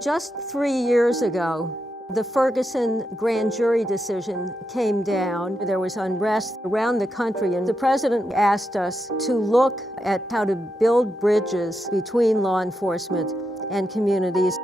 Just 3 years ago, the Ferguson grand jury decision came down. There was unrest around the country, and the president asked us to look at how to build bridges between law enforcement and communities.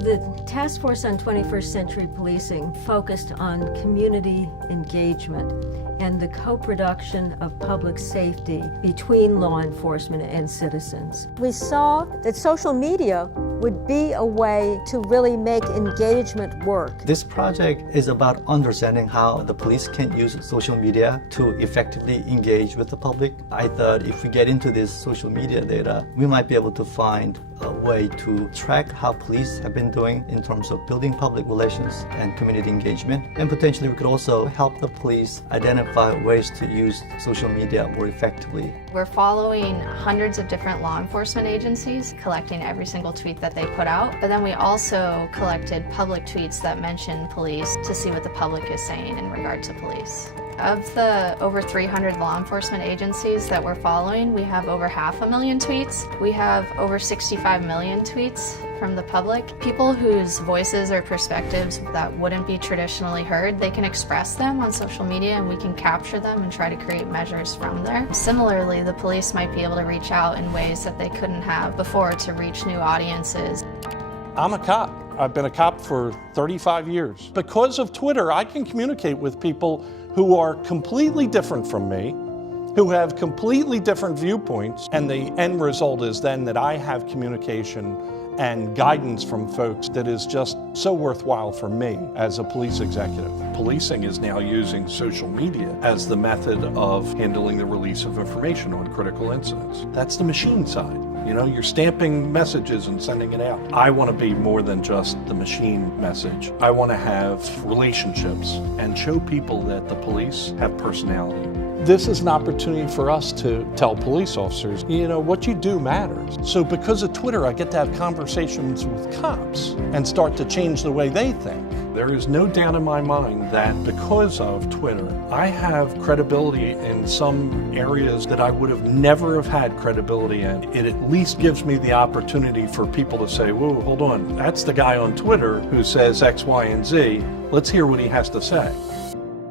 The Task Force on 21st Century Policing focused on community engagement and the co-production of public safety between law enforcement and citizens. We saw that social media would be a way to really make engagement work. This project is about understanding how the police can use social media to effectively engage with the public. I thought if we get into this social media data, we might be able to find a way to track how police have been doing in terms of building public relations and community engagement. And potentially we could also help the police identify ways to use social media more effectively. We're following hundreds of different law enforcement agencies, collecting every single tweet that they put out. But then we also collected public tweets that mention police to see what the public is saying in regard to police. Of the over 300 law enforcement agencies that we're following, we have over 500,000 tweets. We have over 65 million tweets from the public. People whose voices or perspectives that wouldn't be traditionally heard, they can express them on social media and we can capture them and try to create measures from there. Similarly, the police might be able to reach out in ways that they couldn't have before to reach new audiences. I'm a cop. I've been a cop for 35 years. Because of Twitter, I can communicate with people who are completely different from me, who have completely different viewpoints, and the end result is then that I have communication and guidance from folks that is just so worthwhile for me as a police executive. Policing is now using social media as the method of handling the release of information on critical incidents. That's the machine side. You know, you're stamping messages and sending it out. I want to be more than just the machine message. I want to have relationships and show people that the police have personality. This is an opportunity for us to tell police officers, you know, what you do matters. So because of Twitter, I get to have conversations with cops and start to change the way they think. There is no doubt in my mind that because of Twitter, I have credibility in some areas that I would have never have had credibility in. It at least gives me the opportunity for people to say, whoa, hold on, that's the guy on Twitter who says X, Y, and Z. Let's hear what he has to say.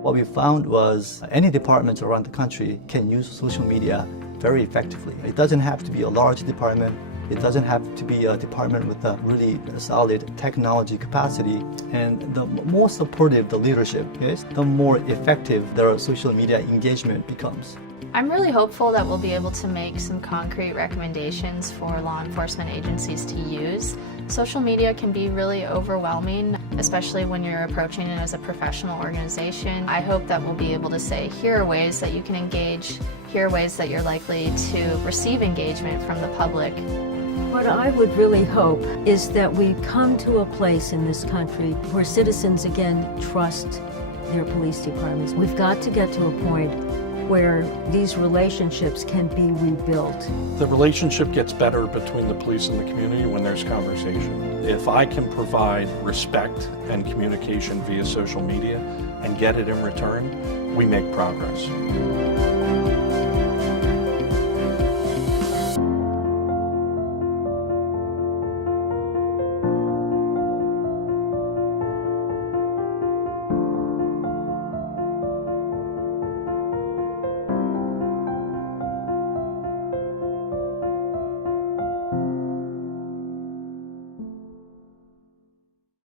What we found was any departments around the country can use social media very effectively. It doesn't have to be a large department. It doesn't have to be a department with a really solid technology capacity. And the more supportive the leadership is, the more effective their social media engagement becomes. I'm really hopeful that we'll be able to make some concrete recommendations for law enforcement agencies to use. Social media can be really overwhelming, especially when you're approaching it as a professional organization. I hope that we'll be able to say, here are ways that you can engage, here are ways that you're likely to receive engagement from the public. What I would really hope is that we come to a place in this country where citizens again trust their police departments. We've got to get to a point where these relationships can be rebuilt. The relationship gets better between the police and the community when there's conversation. If I can provide respect and communication via social media and get it in return, we make progress.